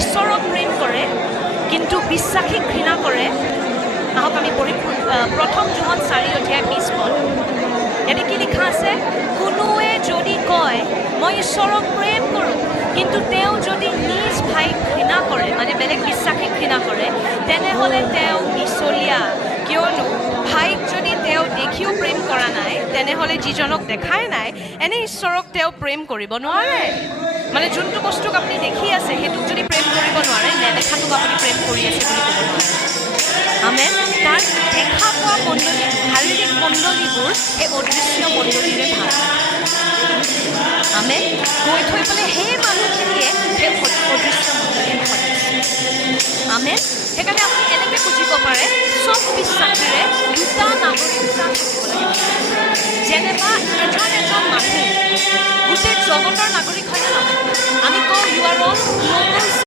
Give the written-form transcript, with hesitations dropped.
ঈশ্বৰক প্ৰেম কৰে কিন্তু বিশ্বাসীক ঘৃণা কৰে। আহক আমি প্ৰথম যোহন 4:20 ইয়াতে কি লিখা আছে? কোনোৱে যদি কয় মই ঈশ্বৰক প্ৰেম কৰোঁ কিন্তু তেওঁ যদি নিজ ভাইক ঘৃণা কৰে, মানে বেলেগ বিশ্বাসীক ঘৃণা কৰে, তেনেহ'লে তেওঁ মিছলীয়া। কিয়নো ভাইক যদি তেওঁ দেখিও প্ৰেম কৰা নাই, তেনেহ'লে যিজনক দেখাই নাই এনে ঈশ্বৰক তেওঁ প্ৰেম কৰিব নোৱাৰে। মানে যোনটো বস্তুক আপুনি দেখি আছে সেইটোক যদি প্ৰেম কৰিব নোৱাৰে, নেদেখাটোক আপুনি প্ৰেম কৰি আছে বুলি ক'ব নোৱাৰে। আমেন। তাৰ দেখা পোৱা মণ্ডলীটো, শাৰীৰিক মণ্ডলীবোৰ এই অদৃশ্য মণ্ডলীৰে ভাল। আমেন। গৈ থৈ পেলাই সেই মানুহখিনিয়ে সেই অদৃশ্য